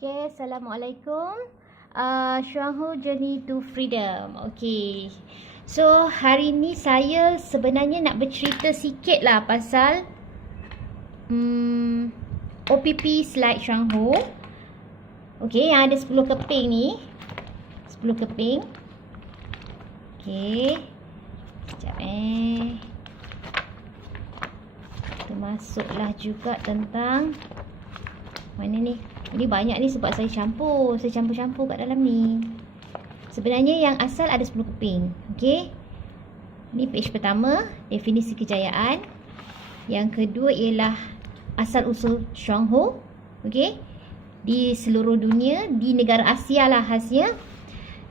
Okay, Assalamualaikum. Xuanhu Journey to Freedom. Okay. So, hari ni saya sebenarnya nak bercerita sikit lah pasal OPP slide Xuanhu. Okay, yang ada 10 keping ni. 10 keping. Okay. Sekejap Kita masuklah juga tentang mana ni? Ini banyak ni sebab saya campur. Saya campur-campur kat dalam ni. Sebenarnya yang asal ada 10 keping. Okey. Ni page pertama, definisi kejayaan. Yang kedua ialah asal usul Xuanhu. Okey. Di seluruh dunia, di negara Asia lah khasnya.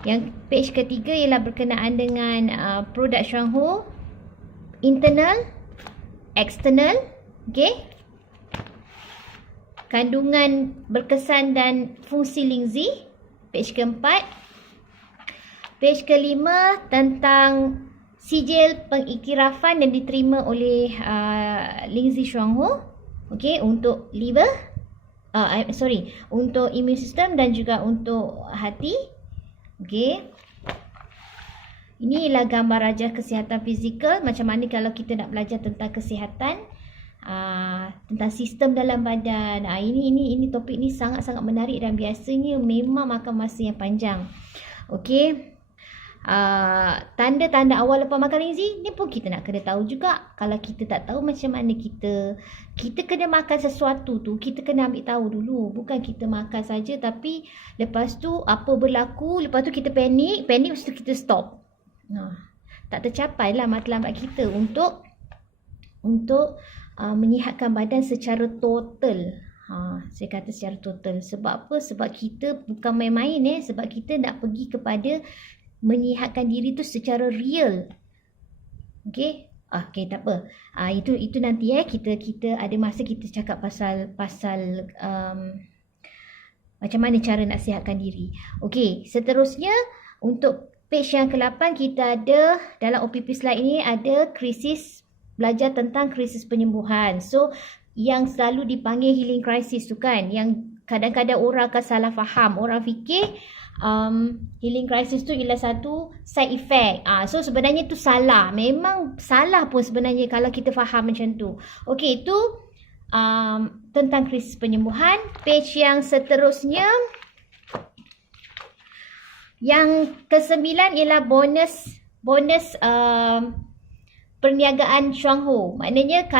Yang page ketiga ialah berkenaan dengan produk Xuanhu. Internal, external. Okey. Kandungan berkesan dan fungsi Lingzi. Page keempat. Page kelima tentang sijil pengiktirafan yang diterima oleh Lingzi Xuanhu. Okey, untuk liver. Untuk immune system dan juga untuk hati. Okey. Ini ialah gambar rajah kesihatan fizikal. Macam mana kalau kita nak belajar tentang kesihatan. Tentang sistem dalam badan. Ini topik ni sangat-sangat menarik dan biasanya memang makan masa yang panjang. Okey. Tanda-tanda awal lepas makan Lingzi ni pun kita nak kena tahu juga. Kalau kita tak tahu macam mana kita kena makan sesuatu tu, kita kena ambil tahu dulu. Bukan kita makan saja tapi lepas tu apa berlaku, lepas tu kita panik lepas tu kita stop. Tak tercapai lah matlamat kita untuk menyihatkan badan secara total. Saya kata secara total. Sebab apa? Sebab kita bukan main-main sebab kita nak pergi kepada menyihatkan diri tu secara real. Okey? Okey, tak apa. Itu nanti kita ada masa kita cakap pasal macam mana cara nak sihatkan diri. Okey, seterusnya untuk page yang ke-8 kita ada dalam OPP slide ini ada krisis. Belajar tentang krisis penyembuhan. So, yang selalu dipanggil healing crisis tu kan. Yang kadang-kadang orang akan salah faham. Orang fikir healing crisis tu ialah satu side effect. So, sebenarnya tu salah. Memang salah pun sebenarnya kalau kita faham macam tu. Okey, itu tentang krisis penyembuhan. Page yang seterusnya. Yang ke-9 ialah bonus perniagaan Xuanhu. Maknanya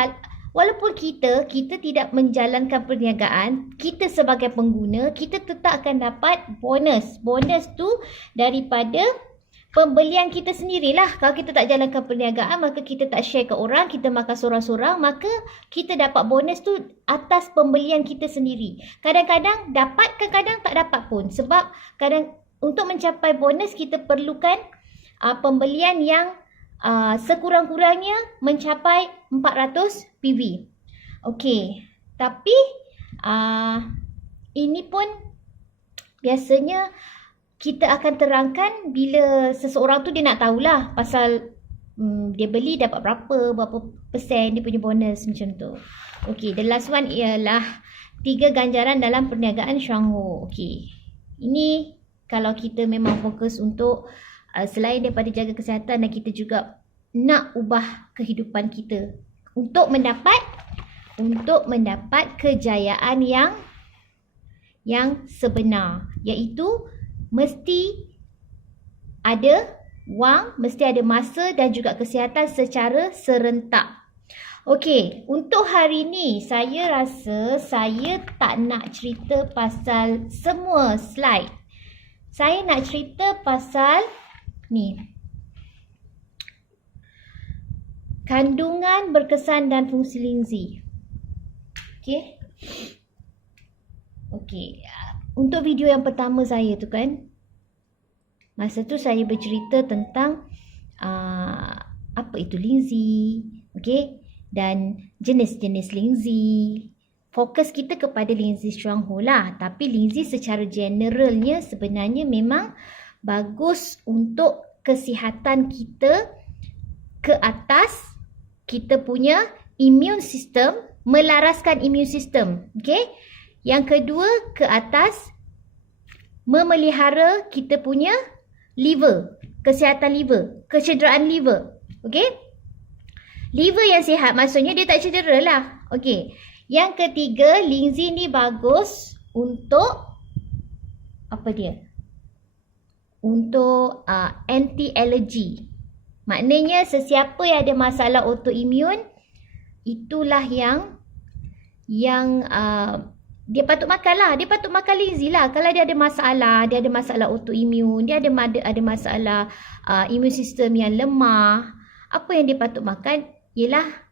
walaupun kita tidak menjalankan perniagaan, kita sebagai pengguna, kita tetap akan dapat bonus. Bonus tu daripada pembelian kita sendirilah. Kalau kita tak jalankan perniagaan, maka kita tak share ke orang, kita makan sorang-sorang, maka kita dapat bonus tu atas pembelian kita sendiri. Kadang-kadang dapat, kadang-kadang tak dapat pun. Sebab untuk mencapai bonus, kita perlukan pembelian yang sekurang-kurangnya mencapai 400 PV. Okey. Tapi ini pun biasanya kita akan terangkan bila seseorang tu dia nak tahulah pasal dia beli dapat berapa persen dia punya bonus macam tu. Okey, the last one ialah 3 ganjaran dalam perniagaan Xuanhu. Okey. Ini kalau kita memang fokus untuk selain daripada jaga kesihatan dan kita juga nak ubah kehidupan kita untuk mendapat kejayaan yang sebenar, iaitu mesti ada wang, mesti ada masa dan juga kesihatan secara serentak. Okey, untuk hari ni saya rasa saya tak nak cerita pasal semua slide. Saya nak cerita pasal ni. Kandungan berkesan dan fungsi Lingzi. Okey. Okey. Untuk video yang pertama saya tu kan, masa tu saya bercerita tentang apa itu Lingzi. Okey. Dan jenis-jenis Lingzi. Fokus kita kepada Lingzi Xuanhu lah. Tapi Lingzi secara generalnya sebenarnya memang bagus untuk kesihatan kita ke atas kita punya immune system, melaraskan immune system. Okey. Yang kedua, ke atas memelihara kita punya liver, kesihatan liver, kecederaan liver. Okey? Liver yang sihat maksudnya dia tak cedera lah. Okey. Yang ketiga, linzi ni bagus untuk apa dia? Untuk anti-allergy. Maknanya sesiapa yang ada masalah autoimun, itulah yang dia patut makan lah. Dia patut makan linzi lah. Kalau dia ada masalah autoimun, dia ada masalah imun sistem yang lemah, apa yang dia patut makan ialah,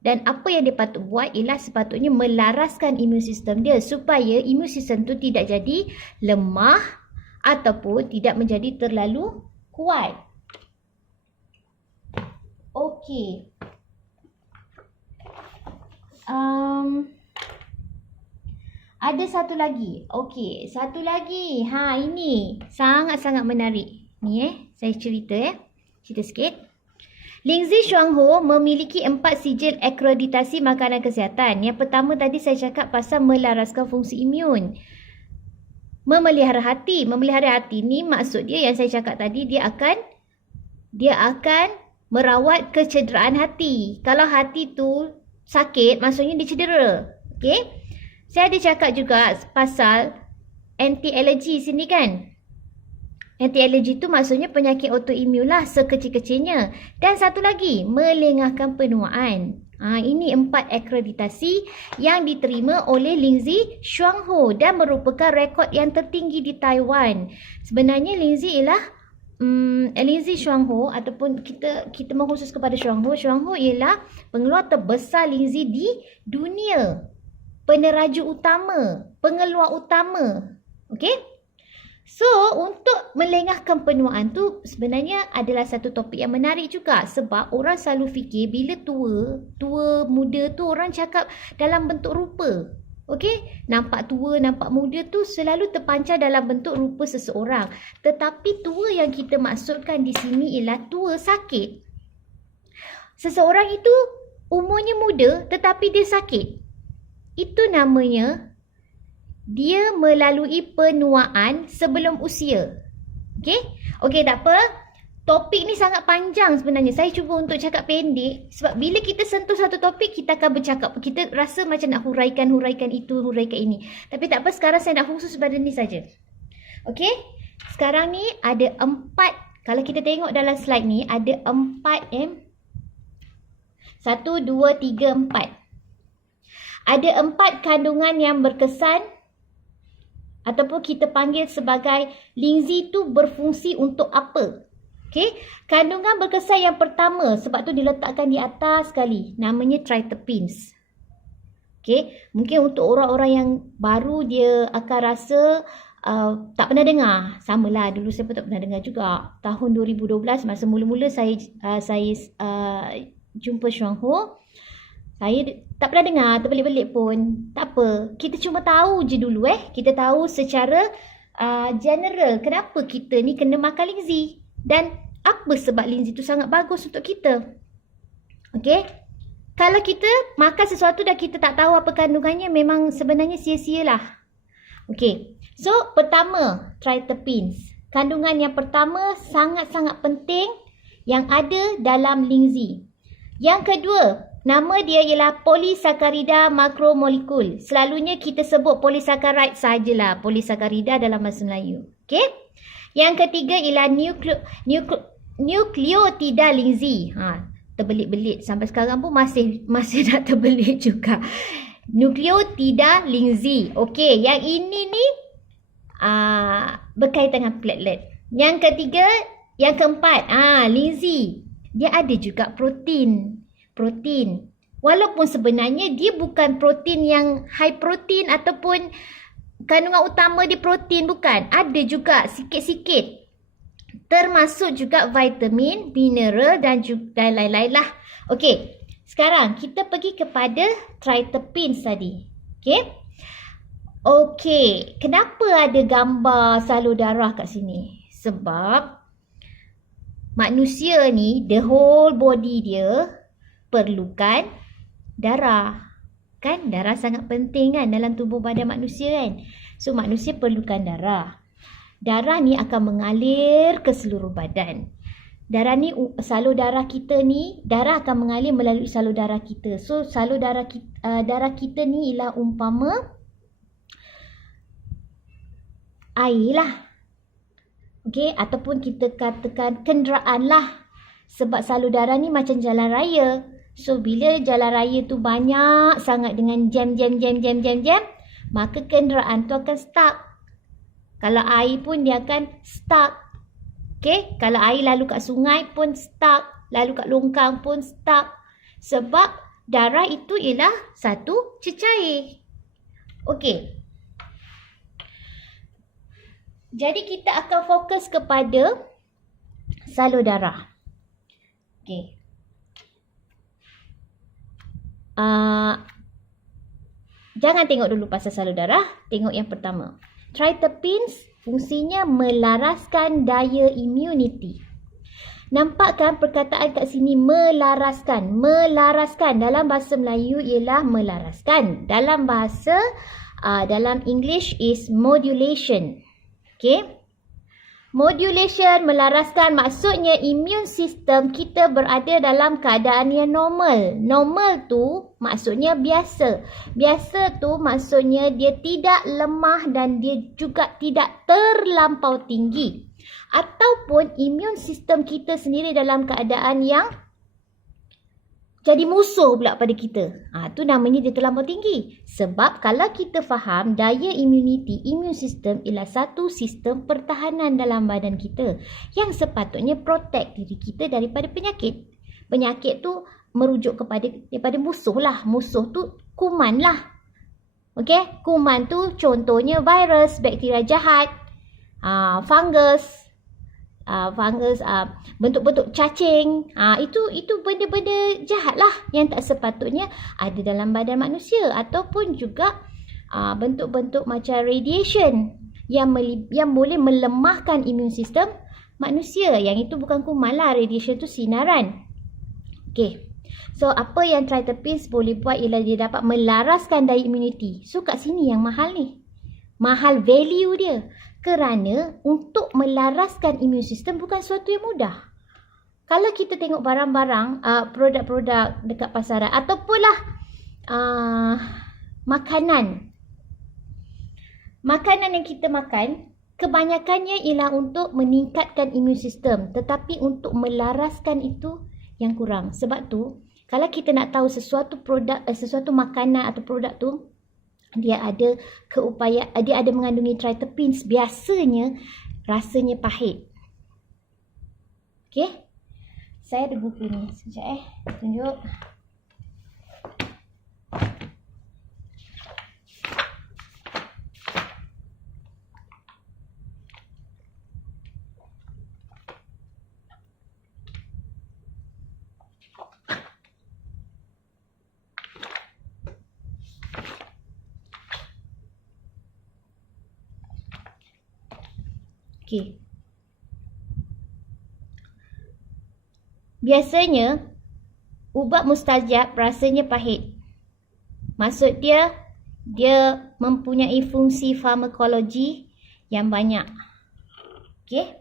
dan apa yang dia patut buat ialah sepatutnya melaraskan imun sistem dia supaya imun sistem tu tidak jadi lemah ataupun tidak menjadi terlalu kuat. Okey. Ada satu lagi. Okey, satu lagi. Ini sangat-sangat menarik. Ni saya cerita Cerita sikit. Lingzi Shuangho memiliki 4 sijil akreditasi makanan kesihatan. Yang pertama tadi saya cakap pasal melaraskan fungsi imun. Memelihara hati. Memelihara hati ni maksud dia yang saya cakap tadi, dia akan merawat kecederaan hati. Kalau hati tu sakit, maksudnya dia cedera. Okey? Saya ada cakap juga pasal anti-allergy sini kan. Anti-allergy tu maksudnya penyakit autoimun lah sekecil-kecilnya. Dan satu lagi, melengahkan penuaan. Ini 4 akreditasi yang diterima oleh Lingzi Shuangho dan merupakan rekod yang tertinggi di Taiwan. Sebenarnya Lingzi ialah Lingzi Shuangho ataupun kita mengkhusus kepada Shuangho. Shuangho ialah pengeluar terbesar Lingzi di dunia. Peneraju utama, pengeluar utama. Okey? So, untuk melengahkan penuaan tu sebenarnya adalah satu topik yang menarik juga. Sebab orang selalu fikir bila tua muda tu orang cakap dalam bentuk rupa. Okey? Nampak tua, nampak muda tu selalu terpancar dalam bentuk rupa seseorang. Tetapi tua yang kita maksudkan di sini ialah tua sakit. Seseorang itu umurnya muda tetapi dia sakit. Itu namanya dia melalui penuaan sebelum usia. Okey, tak apa. Topik ni sangat panjang sebenarnya. Saya cuba untuk cakap pendek. Sebab bila kita sentuh satu topik, kita akan bercakap. Kita rasa macam nak huraikan itu, huraikan ini. Tapi tak apa, sekarang saya nak khusus pada ni saja. Okey. Sekarang ni ada 4. Kalau kita tengok dalam slide ni, ada 4 1, 2, 3, 4. Ada 4 kandungan yang berkesan ataupun kita panggil sebagai Lingzi tu berfungsi untuk apa? Okey, kandungan berkesan yang pertama, sebab tu diletakkan di atas sekali, namanya triterpenes. Okey, mungkin untuk orang-orang yang baru dia akan rasa tak pernah dengar. Samalah, dulu saya pun tak pernah dengar juga. Tahun 2012 masa mula-mula saya jumpa Shuangho, saya tak pernah dengar, terbelit-belit pun. Tak apa. Kita cuma tahu je dulu Kita tahu secara general kenapa kita ni kena makan Lingzi. Dan apa sebab Lingzi tu sangat bagus untuk kita. Okey? Kalau kita makan sesuatu dan kita tak tahu apa kandungannya, memang sebenarnya sia-sialah. Okey. So, pertama, triterpenes. Kandungan yang pertama sangat-sangat penting yang ada dalam Lingzi. Yang kedua, nama dia ialah polisakarida makromolekul. Selalunya kita sebut polisakaride sajalah. Polisakarida dalam bahasa Melayu. Okey? Yang ketiga ialah nukleotida Lingzi. Terbelit-belit. Sampai sekarang pun masih nak terbelit juga. Nukleotida Lingzi. Okey, yang ini ni berkaitan dengan platelet. Yang ketiga, yang keempat, Lingzi. Dia ada juga protein. Walaupun sebenarnya dia bukan protein yang high protein ataupun kandungan utama dia protein, bukan. Ada juga sikit-sikit. Termasuk juga vitamin, mineral dan lain-lain lah. Okey, sekarang kita pergi kepada triterpenes tadi. Okey, kenapa ada gambar salur darah kat sini? Sebab manusia ni, the whole body dia perlukan darah. Kan darah sangat penting kan dalam tubuh badan manusia kan. So manusia perlukan darah. darah ni akan mengalir ke seluruh badan. Darah ni, salur darah kita ni, darah akan mengalir melalui salur darah kita. So, salur darah kita ni ialah umpama air lah. Okey, ataupun kita katakan kenderaan lah. Sebab salur darah ni macam jalan raya. So, bila jalan raya tu banyak sangat dengan jam, maka kenderaan tu akan stuck. Kalau air pun dia akan stuck. Okey, kalau air lalu kat sungai pun stuck, lalu kat longkang pun stuck. Sebab darah itu ialah satu cecair. Okey. Jadi kita akan fokus kepada salur darah. Okey. Jangan tengok dulu pasal salur darah, tengok yang pertama. Triterpenes fungsinya melaraskan daya immunity. Nampak kan perkataan kat sini melaraskan. Melaraskan dalam bahasa Melayu ialah melaraskan. Dalam bahasa dalam English is modulation. Okay. Modulation, melaraskan, maksudnya immune system kita berada dalam keadaan yang normal. Normal tu maksudnya biasa. Biasa tu maksudnya dia tidak lemah dan dia juga tidak terlampau tinggi. Ataupun immune system kita sendiri dalam keadaan yang jadi musuh pula pada kita. Tu namanya dia terlampau tinggi. Sebab kalau kita faham daya immunity, immune system ialah satu sistem pertahanan dalam badan kita yang sepatutnya protect diri kita daripada penyakit. Penyakit tu merujuk daripada musuh lah. Musuh tu kuman lah. Okey, kuman tu contohnya virus, bakteria jahat, fungus, bentuk-bentuk cacing, itu benda-benda jahat lah yang tak sepatutnya ada dalam badan manusia. Ataupun juga bentuk-bentuk macam radiation yang boleh melemahkan immune system manusia. Yang itu bukan kuman lah, radiation tu sinaran. Okay, so apa yang triterpenes boleh buat ialah dia dapat melaraskan daya immunity. So kat sini yang mahal ni, mahal value dia. Kerana untuk melaraskan immune system bukan sesuatu yang mudah. Kalau kita tengok barang-barang, produk-produk dekat pasaran ataupun makanan. Makanan yang kita makan, kebanyakannya ialah untuk meningkatkan immune system. Tetapi untuk melaraskan itu yang kurang. Sebab tu, kalau kita nak tahu sesuatu makanan atau produk tu, dia ada mengandungi triterpenes, biasanya rasanya pahit. Okey. Saya ada buku ni. Sekejap tunjuk. Okay. Biasanya ubat mustajab rasanya pahit. Maksud dia mempunyai fungsi farmakologi yang banyak. Okay.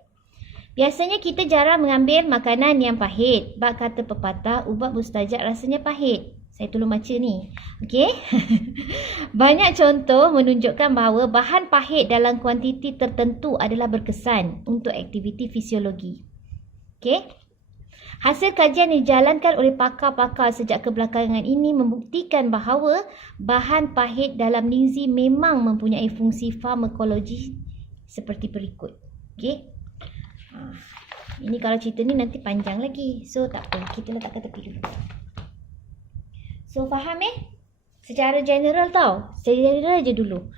Biasanya kita jarang mengambil makanan yang pahit. Bab kata pepatah, ubat mustajab rasanya pahit. Saya tolong baca ni. Okey. Banyak contoh menunjukkan bahawa bahan pahit dalam kuantiti tertentu adalah berkesan untuk aktiviti fisiologi. Okey. Hasil kajian yang dijalankan oleh pakar-pakar sejak kebelakangan ini membuktikan bahawa bahan pahit dalam linzi memang mempunyai fungsi farmakologi seperti berikut. Okey. Ini kalau cerita ni nanti panjang lagi. So tak apa, kita letak ke tepi dulu. So faham Secara general tau. Secara general je dulu.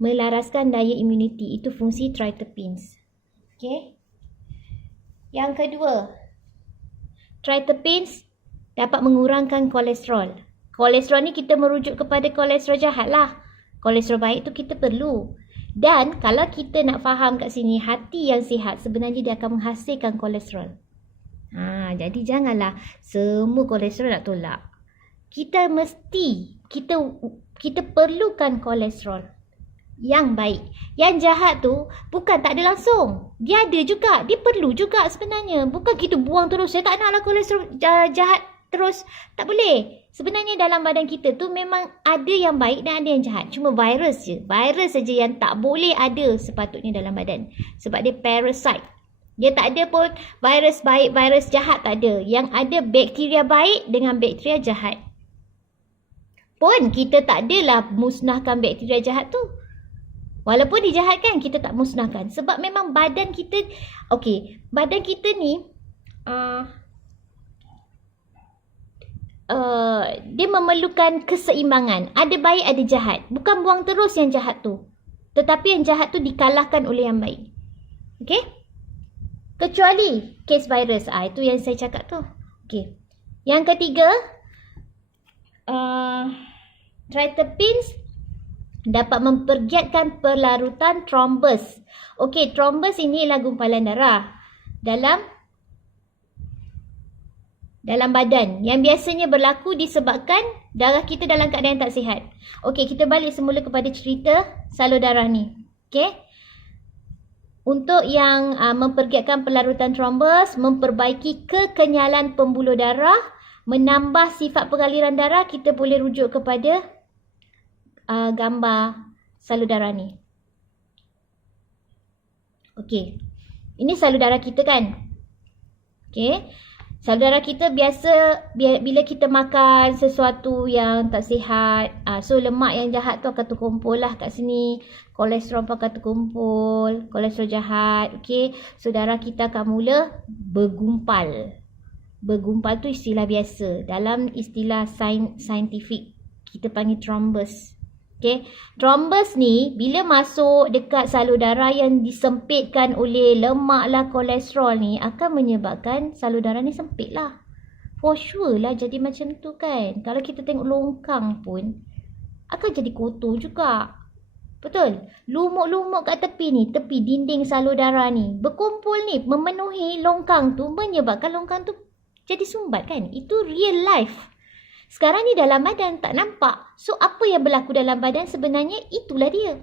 Melaraskan daya immunity. Itu fungsi triterpenes. Okay. Yang kedua. Triterpenes dapat mengurangkan kolesterol. Kolesterol ni kita merujuk kepada kolesterol jahat lah. Kolesterol baik tu kita perlu. Dan kalau kita nak faham kat sini, hati yang sihat sebenarnya dia akan menghasilkan kolesterol. Jadi janganlah semua kolesterol nak tolak. Kita perlukan kolesterol. yang baik. Yang jahat tu bukan tak ada langsung. Dia ada juga. Dia perlu juga sebenarnya. Bukan kita buang terus. Saya tak naklah kolesterol jahat terus. Tak boleh. Sebenarnya dalam badan kita tu memang ada yang baik dan ada yang jahat. Cuma virus je. Virus saja yang tak boleh ada sepatutnya dalam badan. Sebab dia parasite. Dia tak ada pun virus baik, virus jahat tak ada. Yang ada bakteria baik dengan bakteria jahat. Pun kita tak adalah musnahkan bakteria jahat tu. Walaupun dijahatkan, kita tak musnahkan. Sebab memang badan kita, badan kita ni, dia memerlukan keseimbangan. Ada baik, ada jahat. Bukan buang terus yang jahat tu. Tetapi yang jahat tu dikalahkan oleh yang baik. Okay? Kecuali case virus. Itu yang saya cakap tu. Okay. Yang ketiga, triterpenes dapat mempergiatkan pelarutan thrombus. Okey, thrombus ini ialah gumpalan darah dalam badan yang biasanya berlaku disebabkan darah kita dalam keadaan yang tak sihat. Okey, kita balik semula kepada cerita salur darah ni. Okey. Untuk yang mempergiatkan pelarutan thrombus, memperbaiki kekenyalan pembuluh darah, menambah sifat pengaliran darah, kita boleh rujuk kepada gambar salur darah ni. Okey. Ini salur darah kita kan? Okey. Salur darah kita biasa bila kita makan sesuatu yang tak sihat, so lemak yang jahat tu akan terkumpul lah kat sini. Kolesterol pun akan terkumpul, kolesterol jahat. Okey. So darah kita akan mula bergumpal. Bergumpal tu istilah biasa. Dalam istilah saintifik kita panggil thrombus. Okay. Thrombus ni bila masuk dekat salur darah yang disempitkan oleh lemak lah, kolesterol ni akan menyebabkan salur darah ni sempit lah. For sure lah jadi macam tu kan. Kalau kita tengok longkang pun akan jadi kotor juga. Betul? Lumuk-lumuk kat tepi ni, tepi dinding salur darah ni berkumpul ni memenuhi longkang tu, menyebabkan longkang tu jadi sumbat kan. Itu real life. Sekarang ni dalam badan tak nampak. So apa yang berlaku dalam badan sebenarnya itulah dia.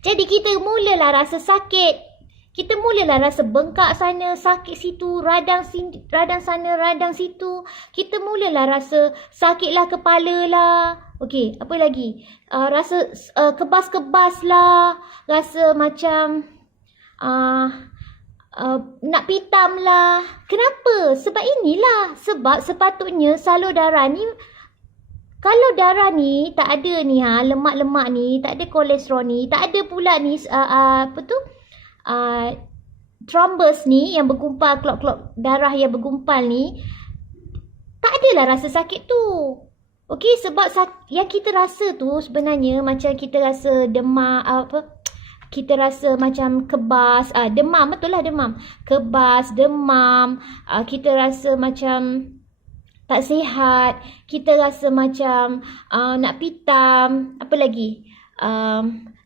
Jadi kita mulalah rasa sakit. Kita mulalah rasa bengkak sana, sakit situ, radang sana, radang situ. Kita mulalah rasa sakitlah kepala lah. Okey, apa lagi? Rasa kebas-kebas lah. Rasa macam nak pitam lah. Kenapa? Sebab inilah. Sebab sepatutnya salur darah ni, kalau darah ni tak ada ni lemak-lemak ni, tak ada kolesterol ni, tak ada pula ni thrombus ni yang bergumpal, klot-klot darah yang bergumpal ni, tak adalah rasa sakit tu. Okey, sebab yang kita rasa tu sebenarnya macam kita rasa demam, kita rasa macam kebas, demam, betul lah demam. Kebas, demam, kita rasa macam tak sihat, kita rasa macam nak pitam, apa lagi?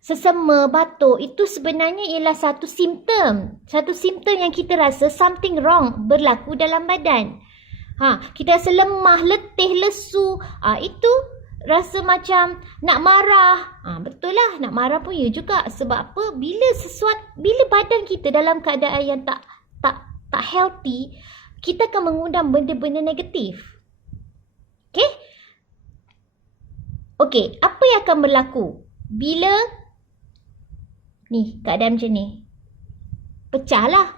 Sesama, batuk, itu sebenarnya ialah satu simptom. Satu simptom yang kita rasa something wrong berlaku dalam badan. Kita rasa lemah, letih, lesu, itu rasa macam nak marah. Betul lah, nak marah pun ya juga. Sebab apa? Bila badan kita dalam keadaan yang tak healthy, kita akan mengundang benda-benda negatif. Okey, apa yang akan berlaku bila ni keadaan macam ni? Pecahlah.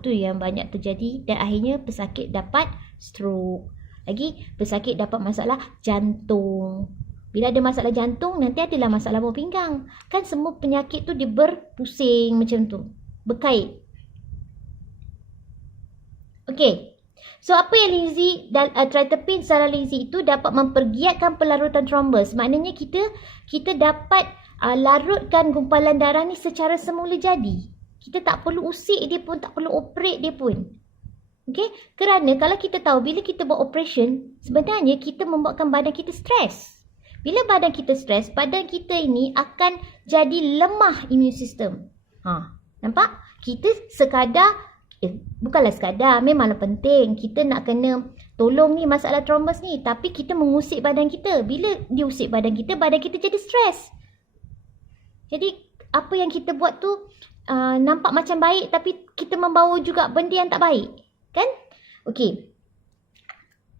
Tu yang banyak terjadi dan akhirnya pesakit dapat stroke. Lagi pesakit dapat masalah jantung. Bila ada masalah jantung, nanti adalah masalah buah pinggang. Kan semua penyakit tu dia berpusing macam tu. Berkait. Okey. So apa yang Lindsay dan triterpene secara Lindsay itu dapat mempergiatkan pelarutan thrombus. Maknanya kita dapat larutkan gumpalan darah ni secara semula jadi. Kita tak perlu usik dia pun, tak perlu operate dia pun. Okey, kerana kalau kita tahu bila kita buat operation, sebenarnya kita membuatkan badan kita stres. Bila badan kita stres, badan kita ini akan jadi lemah immune system. Nampak? Kita sekadar, bukanlah sekadar, memanglah penting. Kita nak kena tolong ni masalah thrombus ni, tapi kita mengusik badan kita. Bila diusik badan kita jadi stres. Jadi apa yang kita buat tu nampak macam baik tapi kita membawa juga benda yang tak baik. Kan? Okey.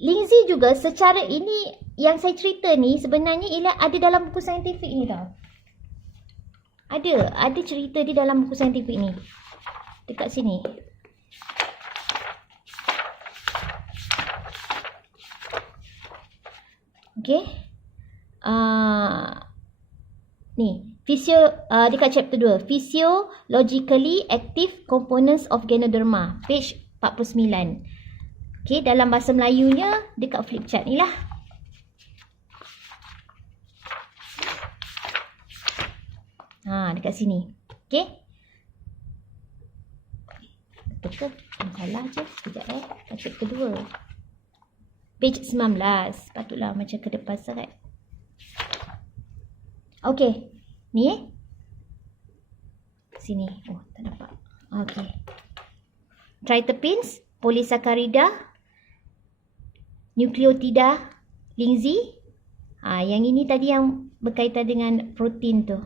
Lindsay juga secara ini yang saya cerita ni sebenarnya ialah ada dalam buku saintifik ni tau. Ada cerita di dalam buku saintifik ni. Dekat sini. Okey. Ni. Dekat chapter 2. Physiologically active components of Ganoderma. Page 49. Okey, dalam bahasa Melayunya dekat flip chart ni lah. Dekat sini. Okey. Betul ke? Salah je. Sekejap Patut kedua. Page 19. Patutlah macam ke depan sangat. Okey. Ni. Sini. Oh, tak nampak. Okey. Triterpenes, polysaccharida, nukleotida, Lindsay. Yang ini tadi yang berkaitan dengan protein tu.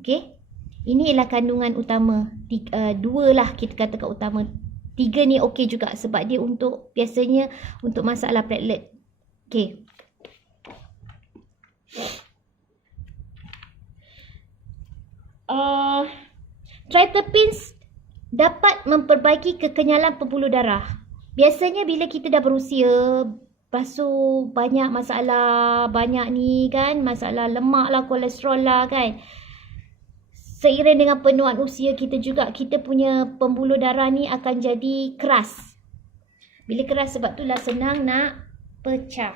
Okey. Ini ialah kandungan utama. 2 lah kita katakan utama. 3 ni okey juga sebab dia biasanya untuk masalah platelet. Okey. Triterpenes dapat memperbaiki kekenyalan pembuluh darah. Biasanya bila kita dah berusia, basuh banyak masalah, banyak ni kan, masalah lemak lah, kolesterol lah kan. Seiring dengan penuaan usia kita juga, kita punya pembuluh darah ni akan jadi keras. Bila keras sebab itulah senang nak pecah.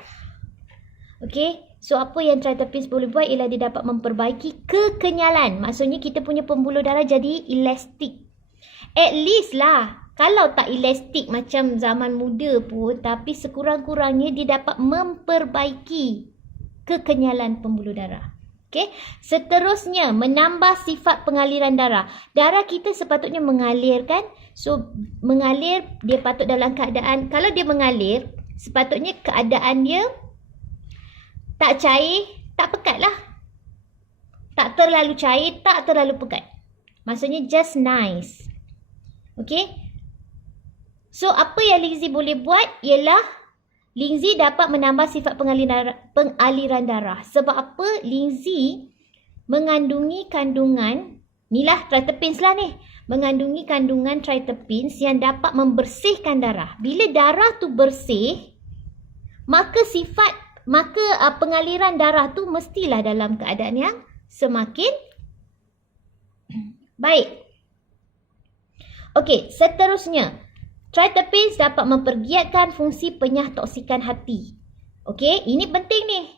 Okey, so apa yang triterpenes boleh buat ialah dia dapat memperbaiki kekenyalan. Maksudnya kita punya pembuluh darah jadi elastik. At least lah, kalau tak elastik macam zaman muda pun, tapi sekurang-kurangnya dia dapat memperbaiki kekenyalan pembuluh darah. Okay. Seterusnya, menambah sifat pengaliran darah. Darah kita sepatutnya mengalir kan. So, mengalir dia patut dalam keadaan, kalau dia mengalir, sepatutnya keadaan dia tak cair, tak pekat lah. Tak terlalu cair, tak terlalu pekat. Maksudnya just nice. Okay. So, apa yang Lindsay boleh buat ialah Lindsay dapat menambah sifat pengaliran darah. Sebab apa? Lindsay mengandungi kandungan, inilah triterpenes lah ni. Mengandungi kandungan triterpenes yang dapat membersihkan darah. Bila darah tu bersih, maka pengaliran darah tu mestilah dalam keadaan yang semakin baik. Okey, seterusnya. Triterpenes dapat mempergiatkan fungsi penyah toksikan hati. Okey, ini penting ni.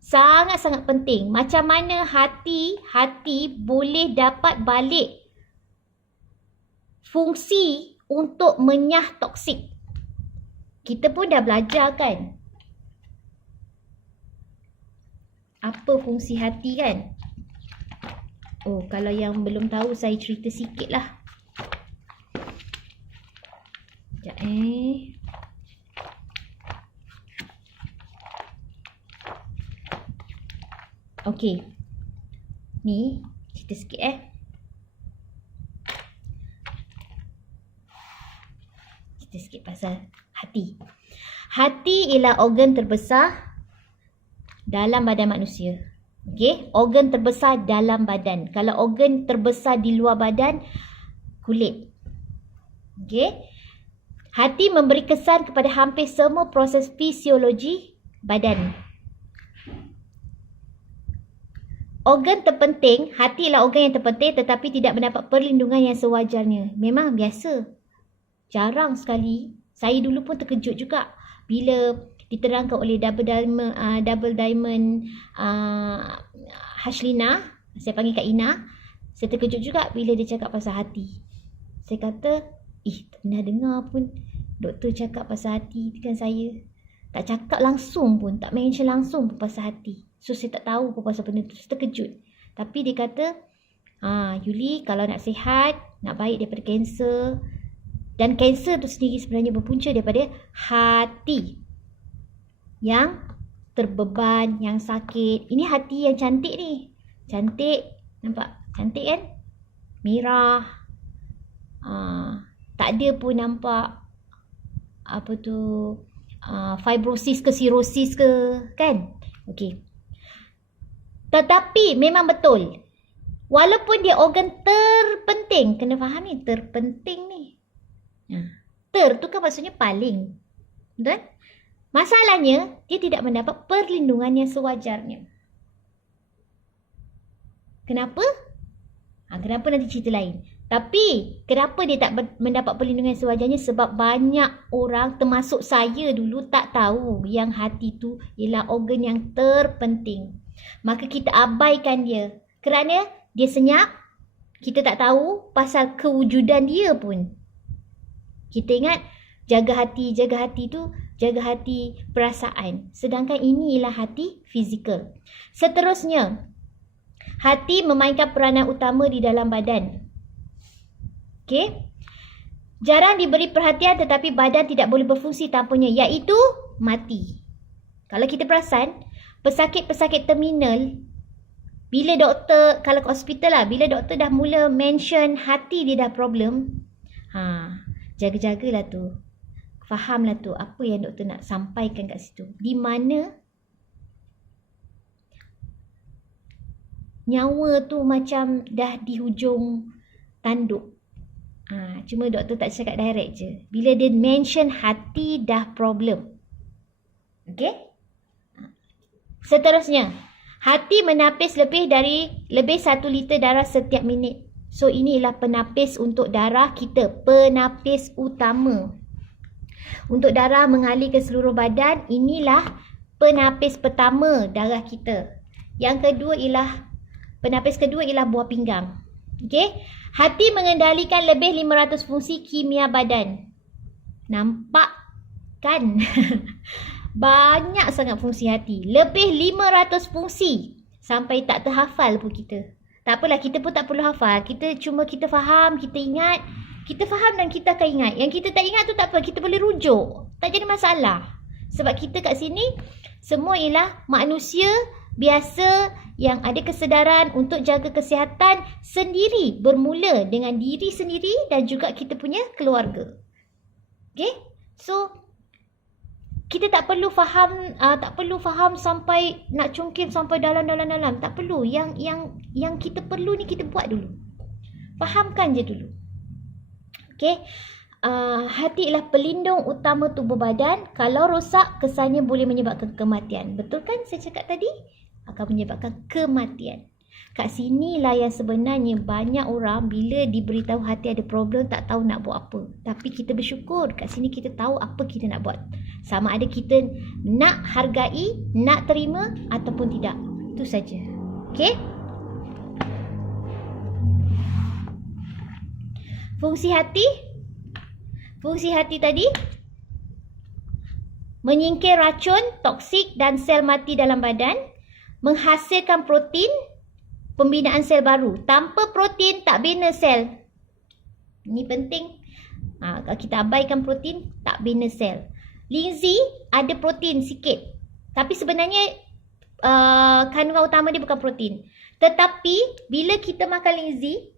Sangat-sangat penting. Macam mana hati boleh dapat balik fungsi untuk menyah toksik. Kita pun dah belajar kan. Apa fungsi hati kan? Oh, kalau yang belum tahu saya cerita sikit lah. Sekejap Okey. Ni cerita sikit Cerita sikit pasal hati. Hati ialah organ terbesar dalam badan manusia. Okey, organ terbesar dalam badan. Kalau organ terbesar di luar badan, kulit. Okey. Hati memberi kesan kepada hampir semua proses fisiologi badan. Organ terpenting, hati ialah organ yang terpenting tetapi tidak mendapat perlindungan yang sewajarnya. Memang biasa. Jarang sekali. Saya dulu pun terkejut juga bila diterangkan oleh Double Diamond Hashlina. Saya panggil Kak Ina. Saya terkejut juga bila dia cakap pasal hati. Saya kata, tak pernah dengar pun doktor cakap pasal hati dengan saya. Tak cakap langsung pun, tak mention langsung pun pasal hati. So, saya tak tahu pun pasal benda tu. Saya terkejut. Tapi dia kata, Yuli, kalau nak sihat, nak baik daripada kanser. Dan kanser tu sendiri sebenarnya berpunca daripada hati yang terbeban, yang sakit. Ini hati yang cantik ni. Cantik, nampak? Cantik kan? Merah. Tak ada pun nampak apa tu fibrosis ke cirrhosis ke, kan? Okey. Tetapi memang betul, walaupun dia organ terpenting, kena faham ni, terpenting ni. Ter tu kan maksudnya paling. Betul? Masalahnya, dia tidak mendapat perlindungan yang sewajarnya. Kenapa? Kenapa nanti cerita lain. Tapi, kenapa dia tak mendapat perlindungan yang sewajarnya? Sebab banyak orang, termasuk saya dulu, tak tahu yang hati tu ialah organ yang terpenting. Maka kita abaikan dia. Kerana dia senyap, kita tak tahu pasal kewujudan dia pun. Kita ingat, jaga hati tu, jaga hati perasaan. Sedangkan ini ialah hati fizikal. Seterusnya, hati memainkan peranan utama di dalam badan. Okey. Jarang diberi perhatian tetapi badan tidak boleh berfungsi tanpanya, iaitu mati. Kalau kita perasan, pesakit-pesakit terminal, bila doktor, kalau ke hospital lah, bila doktor dah mula mention hati dia dah problem, jaga-jagalah tu. Fahamlah tu apa yang doktor nak sampaikan kat situ. Di mana nyawa tu macam dah di hujung tanduk. Cuma doktor tak cakap direct je. Bila dia mention hati dah problem. Okay? Seterusnya, hati menapis lebih 1 liter darah setiap minit. So, inilah penapis untuk darah kita. Penapis utama. Untuk darah mengalir ke seluruh badan, inilah penapis pertama darah kita. Penapis kedua ialah buah pinggang. Okay? Hati mengendalikan lebih 500 fungsi kimia badan. Nampak kan? Banyak sangat fungsi hati. Lebih 500 fungsi. Sampai tak terhafal pun kita. Tak apalah, kita pun tak perlu hafal. Kita faham, kita ingat. Kita faham dan kita akan ingat. Yang kita tak ingat tu tak apa. Kita boleh rujuk. Tak jadi masalah. Sebab kita kat sini, semua ialah manusia biasa yang ada kesedaran untuk jaga kesihatan sendiri. Bermula dengan diri sendiri dan juga kita punya keluarga. Okay? So, kita tak perlu faham sampai nak cungkil sampai dalam. Tak perlu. Yang kita perlu ni kita buat dulu. Fahamkan je dulu. Okay? Hati ialah pelindung utama tubuh badan. Kalau rosak, kesannya boleh menyebabkan kematian. Betul kan saya cakap tadi? Akan menyebabkan kematian. Kat sinilah yang sebenarnya banyak orang bila diberitahu hati ada problem tak tahu nak buat apa. Tapi kita bersyukur kat sini kita tahu apa kita nak buat. Sama ada kita nak hargai, nak terima ataupun tidak. Itu saja. Okey? Fungsi hati tadi menyingkir racun, toksik dan sel mati dalam badan, menghasilkan protein, pembinaan sel baru. Tanpa protein tak bina sel. Ini penting. Kalau kita abaikan protein, tak bina sel. Linzi ada protein sikit. Tapi sebenarnya kandungan utama dia bukan protein. Tetapi bila kita makan linzi,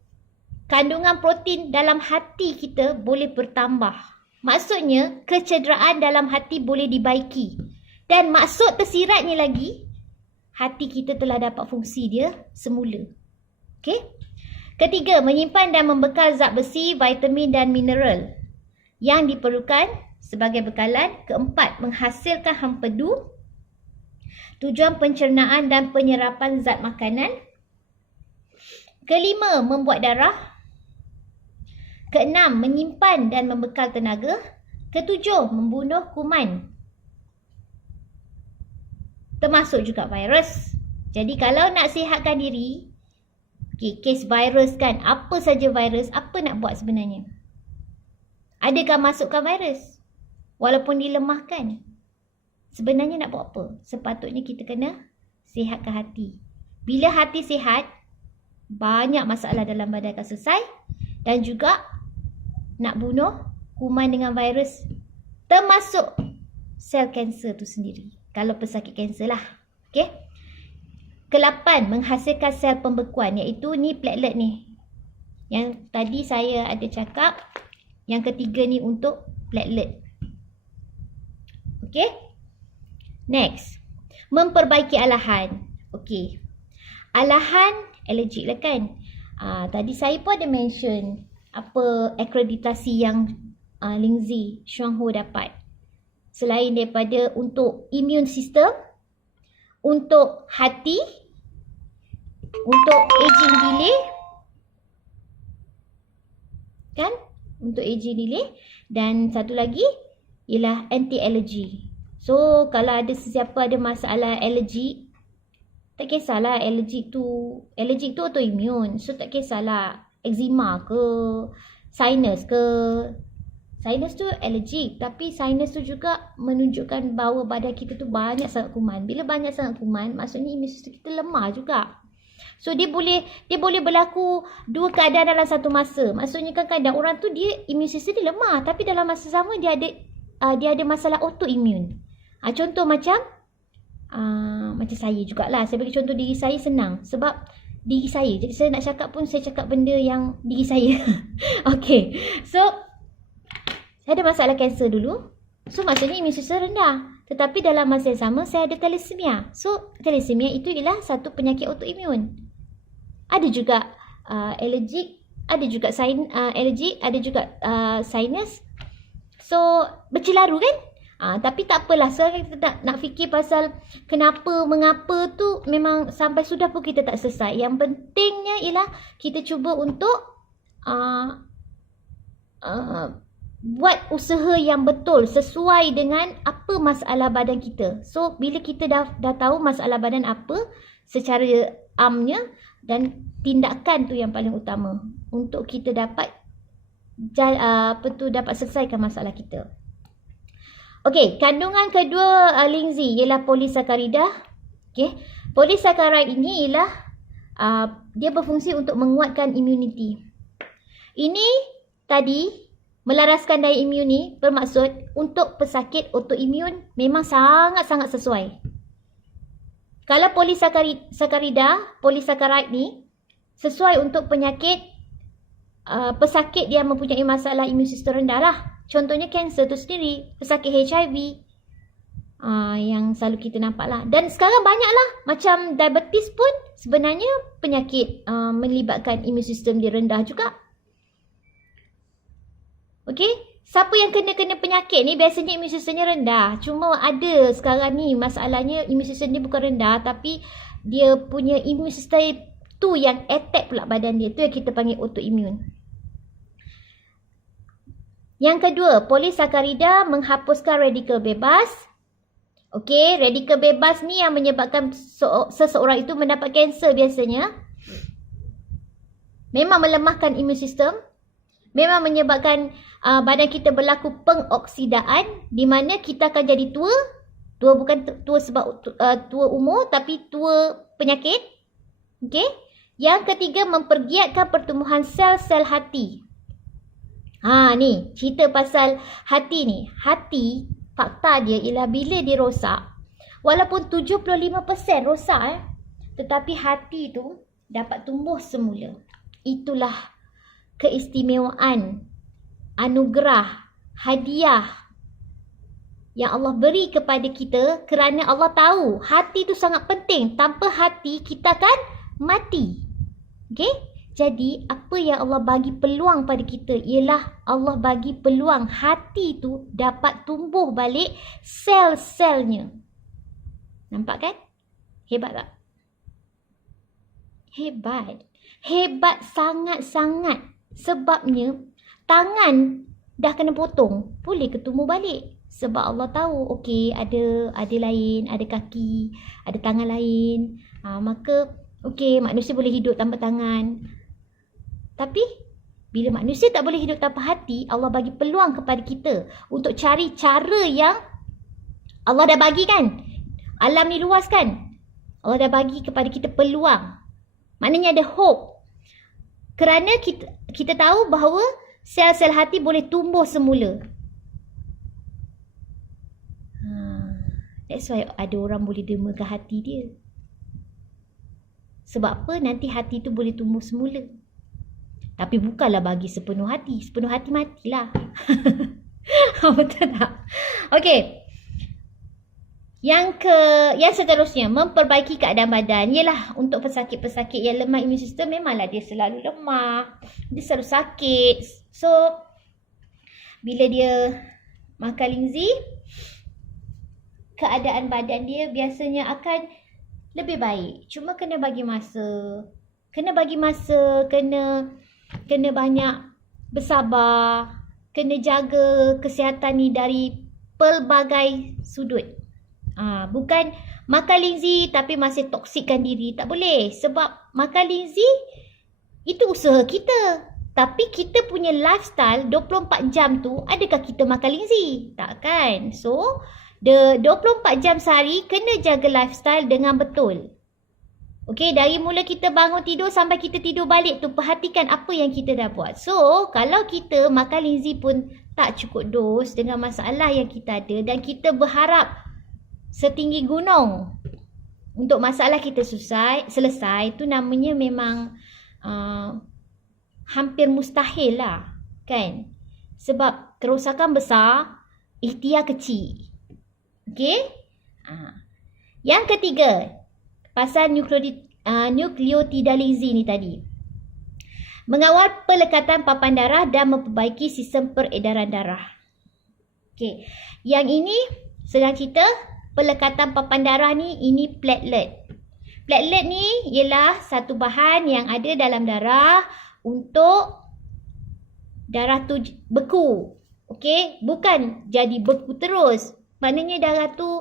kandungan protein dalam hati kita boleh bertambah. Maksudnya, kecederaan dalam hati boleh dibaiki. Dan maksud tersiratnya lagi, hati kita telah dapat fungsi dia semula. Okey? Ketiga, menyimpan dan membekal zat besi, vitamin dan mineral yang diperlukan sebagai bekalan. Keempat, menghasilkan hempedu. Tujuan pencernaan dan penyerapan zat makanan. Kelima, membuat darah. Keenam, menyimpan dan membekal tenaga. Ketujuh, membunuh kuman. Termasuk juga virus. Jadi kalau nak sihatkan diri, kes virus kan, apa saja virus, apa nak buat sebenarnya? Adakah masukkan virus? Walaupun dilemahkan. Sebenarnya nak buat apa? Sepatutnya kita kena sihatkan hati. Bila hati sihat, banyak masalah dalam badan akan selesai. Dan juga nak bunuh kuman dengan virus. Termasuk sel kanser tu sendiri. Kalau pesakit kanser lah. Okay? Ke-8 menghasilkan sel pembekuan, iaitu ni platelet ni. Yang tadi saya ada cakap, yang ketiga ni untuk platelet. Okey. Next. Memperbaiki alahan. Okey. Alahan allergic lah kan. Tadi saya pun ada mention apa akreditasi yang Lindsay Xuanhu dapat. Selain daripada untuk immune system, untuk hati, untuk aging delay, kan? Untuk aging delay, dan satu lagi ialah anti-allergy. So, kalau ada sesiapa ada masalah alergi, tak kisahlah alergi tu autoimmune. So, tak kisahlah eczema ke, sinus ke. Sinus tu allergic, tapi sinus tu juga menunjukkan bahawa badan kita tu banyak sangat kuman. Bila banyak sangat kuman, maksudnya imun sistem kita lemah juga. So dia boleh berlaku dua keadaan dalam satu masa. Maksudnya kan kadang orang tu dia imun sistem dia lemah, tapi dalam masa sama dia ada masalah autoimmune. Contoh macam saya jugalah. Saya bagi contoh diri saya senang sebab diri saya. Jadi saya nak cakap pun saya cakap benda yang diri saya. Okay. So saya ada masalah kanser dulu. So maksudnya imun sistem rendah. Tetapi dalam masa yang sama saya ada thalassemia. So thalassemia itu ialah satu penyakit autoimun. Ada juga allergic, ada juga allergic, ada juga sinus. So bercelaru kan? Tapi tak apalah. Sekarang kita nak fikir pasal kenapa, mengapa tu memang sampai sudah pun kita tak selesai. Yang pentingnya ialah kita cuba untuk buat usaha yang betul sesuai dengan apa masalah badan kita. So, bila kita dah tahu masalah badan apa secara amnya, dan tindakan tu yang paling utama untuk kita dapat dapat selesaikan masalah kita. Okey, kandungan kedua Lindsay ialah polisakarida. Okey, polisakarida ini ialah dia berfungsi untuk menguatkan imuniti. Ini tadi melaraskan daya imun ni bermaksud untuk pesakit autoimun memang sangat-sangat sesuai. Kalau polisakarida ni sesuai untuk penyakit pesakit yang mempunyai masalah imun sistem rendah lah. Contohnya kanser tu sendiri, pesakit HIV yang selalu kita nampak lah. Dan sekarang banyak lah, macam diabetes pun sebenarnya penyakit melibatkan imun sistem dia rendah juga. Okey, siapa yang kena penyakit ni biasanya imun sistemnya rendah. Cuma ada sekarang ni masalahnya imun sistem dia bukan rendah, tapi dia punya imun sistem tu yang attack pula badan dia. Tu yang kita panggil autoimun. Yang kedua, polisakarida menghapuskan radikal bebas. Okey, radikal bebas ni yang menyebabkan seseorang itu mendapat kanser biasanya. Memang melemahkan imun sistem. Memang menyebabkan badan kita berlaku pengoksidaan, di mana kita akan jadi tua. Tua bukan tua sebab tua umur, tapi tua penyakit. Okey. Yang ketiga, mempergiatkan pertumbuhan sel-sel hati. Ni cerita pasal hati ni. Hati, fakta dia ialah bila dia rosak, walaupun 75% rosak tetapi hati tu dapat tumbuh semula. Itulah keistimewaan, anugerah, hadiah yang Allah beri kepada kita kerana Allah tahu hati tu sangat penting. Tanpa hati kita akan mati. Okey? Jadi apa yang Allah bagi peluang pada kita ialah Allah bagi peluang hati tu dapat tumbuh balik sel-selnya. Nampak kan? Hebat tak? Hebat. Hebat sangat-sangat. Sebabnya tangan dah kena potong, boleh ke tumbuh balik? Sebab Allah tahu, okey, ada lain, ada kaki, ada tangan lain. Maka okey, manusia boleh hidup tanpa tangan. Tapi bila manusia tak boleh hidup tanpa hati, Allah bagi peluang kepada kita untuk cari cara yang Allah dah bagi kan. Alam ni luas kan. Allah dah bagi kepada kita peluang. Maknanya ada hope. Kerana kita tahu bahawa sel-sel hati boleh tumbuh semula. That's why ada orang boleh dermakan hati dia. Sebab apa? Nanti hati tu boleh tumbuh semula. Tapi bukanlah bagi sepenuh hati. Sepenuh hati matilah. Betul tak? Okey. Yang seterusnya, memperbaiki keadaan badan. Yalah, untuk pesakit-pesakit yang lemah imun sistem, memanglah dia selalu lemah. Dia selalu sakit. So, bila dia makan linzi, keadaan badan dia biasanya akan lebih baik. Cuma kena bagi masa. Kena banyak bersabar. Kena jaga kesihatan ni dari pelbagai sudut. Bukan makan linzi tapi masih toksikkan diri. Tak boleh. Sebab makan linzi itu usaha kita. Tapi kita punya lifestyle 24 jam tu, adakah kita makan linzi? Tak kan? So, 24 jam sehari kena jaga lifestyle dengan betul. Okey, dari mula kita bangun tidur sampai kita tidur balik tu, perhatikan apa yang kita dah buat. So, kalau kita makan linzi pun tak cukup dos dengan masalah yang kita ada dan kita berharap setinggi gunung untuk masalah kita selesai, tu namanya memang hampir mustahil lah, kan? Sebab kerosakan besar, ikhtiar kecil. Okey? Yang ketiga, pasal nukleotida linzi ni tadi. Mengawal pelekatan papan darah dan memperbaiki sistem peredaran darah. Okey. Yang ini sedang cerita pelekatan papan darah ni, ini platelet. Platelet ni ialah satu bahan yang ada dalam darah untuk darah tu beku. Okey, bukan jadi beku terus. Maknanya darah tu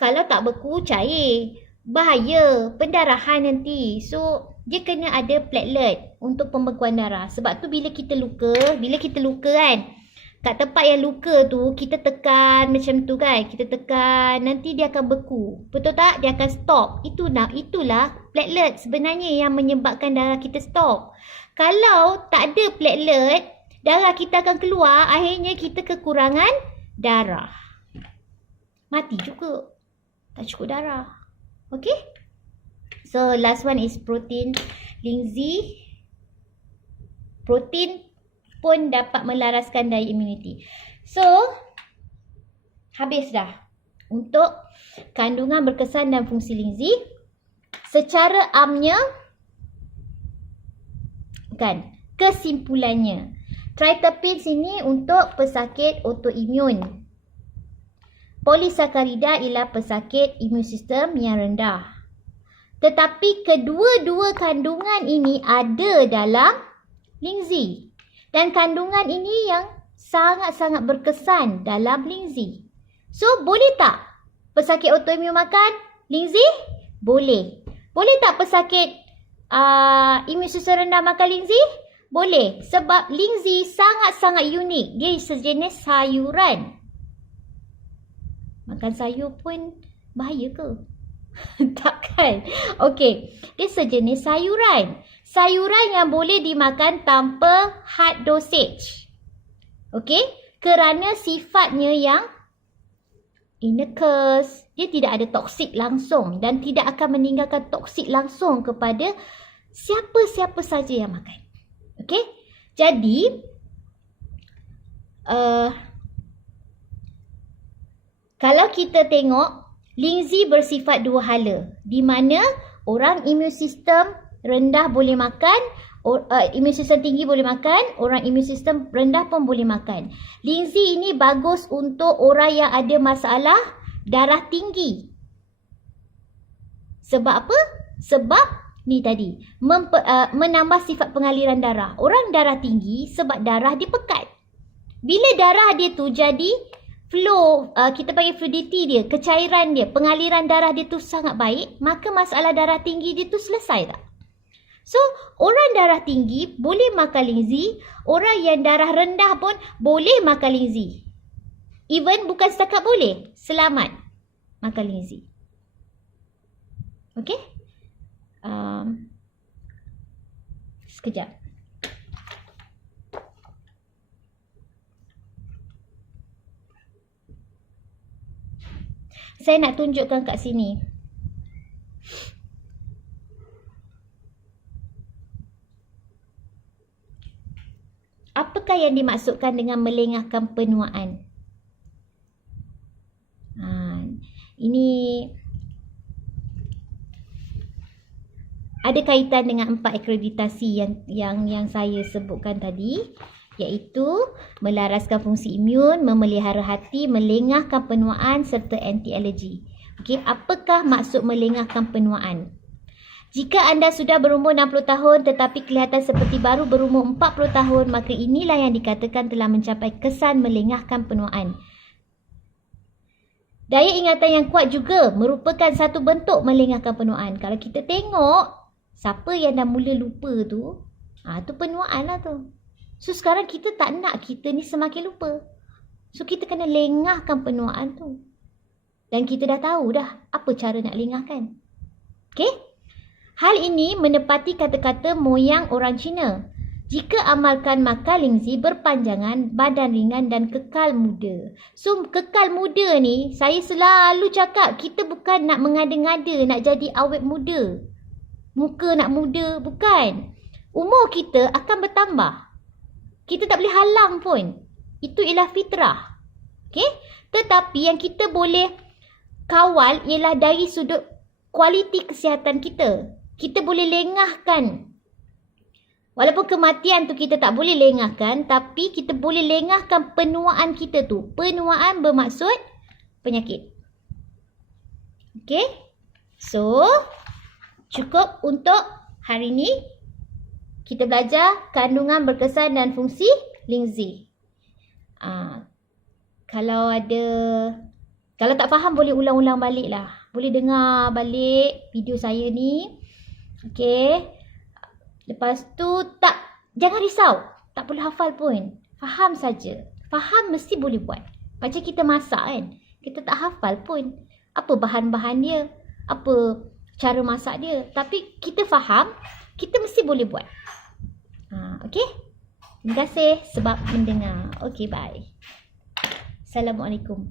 kalau tak beku cair. Bahaya, pendarahan nanti. So, dia kena ada platelet untuk pembekuan darah. Sebab tu bila kita luka kan, kat tempat yang luka tu, kita tekan macam tu kan. Kita tekan, nanti dia akan beku. Betul tak? Dia akan stop. Itulah platelet sebenarnya yang menyebabkan darah kita stop. Kalau tak ada platelet, darah kita akan keluar, akhirnya kita kekurangan darah. Mati juga. Tak cukup darah. Okay? So, last one is protein. Linzi. Protein pun dapat melaraskan daya imuniti. So, habis dah untuk kandungan berkesan dan fungsi linzi. Secara amnya, kan, kesimpulannya. Triterpenes ini untuk pesakit autoimun. Polisakarida ialah pesakit imun sistem yang rendah. Tetapi kedua-dua kandungan ini ada dalam linzi. Dan kandungan ini yang sangat-sangat berkesan dalam linzi. So, boleh tak pesakit autoimun makan linzi? Boleh. Boleh tak pesakit imun sistem rendah makan linzi? Boleh. Sebab linzi sangat-sangat unik. Dia sejenis sayuran. Makan sayur pun bahaya ke? Takkan. Okey. Dia sejenis sayuran. Sayuran yang boleh dimakan tanpa hard dosage. Okey. Kerana sifatnya yang innocuous. Dia tidak ada toksik langsung. Dan tidak akan meninggalkan toksik langsung kepada siapa-siapa saja yang makan. Okey. Jadi, kalau kita tengok, linzi bersifat dua hala. Di mana orang imun sistem rendah boleh makan, imun sistem tinggi boleh makan, orang imun sistem rendah pun boleh makan. Linzi ini bagus untuk orang yang ada masalah darah tinggi. Sebab apa? Sebab ni tadi, menambah sifat pengaliran darah. Orang darah tinggi sebab darah dia pekat. Bila darah dia tu jadi flow, kita panggil fluidity dia, kecairan dia, pengaliran darah dia tu sangat baik, maka masalah darah tinggi dia tu selesai tak? So, orang darah tinggi boleh makan linzi, orang yang darah rendah pun boleh makan linzi. Even bukan setakat boleh, selamat makan linzi. Okay? Sekejap. Saya nak tunjukkan kat sini. Apakah yang dimaksudkan dengan melengahkan penuaan? Ini ada kaitan dengan 4 akreditasi yang saya sebutkan tadi, iaitu melaraskan fungsi imun, memelihara hati, melengahkan penuaan serta anti-alergi. Okey, apakah maksud melengahkan penuaan? Jika anda sudah berumur 60 tahun tetapi kelihatan seperti baru berumur 40 tahun, maka inilah yang dikatakan telah mencapai kesan melengahkan penuaan. Daya ingatan yang kuat juga merupakan satu bentuk melengahkan penuaan. Kalau kita tengok, siapa yang dah mula lupa tu, tu penuaan lah tu. So sekarang kita tak nak kita ni semakin lupa. So kita kena lengahkan penuaan tu. Dan kita dah tahu dah apa cara nak lengahkan. Okay? Hal ini menepati kata-kata moyang orang Cina. Jika amalkan maka lingzi berpanjangan, badan ringan dan kekal muda. So kekal muda ni, saya selalu cakap kita bukan nak mengada-ngada nak jadi awet muda. Muka nak muda, bukan. Umur kita akan bertambah. Kita tak boleh halang pun. Itu ialah fitrah. Okay? Tetapi yang kita boleh kawal ialah dari sudut kualiti kesihatan kita. Kita boleh lengahkan. Walaupun kematian tu kita tak boleh lengahkan, tapi kita boleh lengahkan penuaan kita tu. Penuaan bermaksud penyakit. Okay? So, cukup untuk hari ni. Kita belajar kandungan, berkesan dan fungsi lingzi. Kalau tak faham boleh ulang-ulang balik lah. Boleh dengar balik video saya ni. Okay. Lepas tu jangan risau. Tak perlu hafal pun. Faham saja. Faham mesti boleh buat. Macam kita masak kan. Kita tak hafal pun. Apa bahan-bahan dia. Apa cara masak dia. Tapi kita faham. Kita mesti boleh buat. Okay. Terima kasih sebab mendengar. Okay, bye. Assalamualaikum.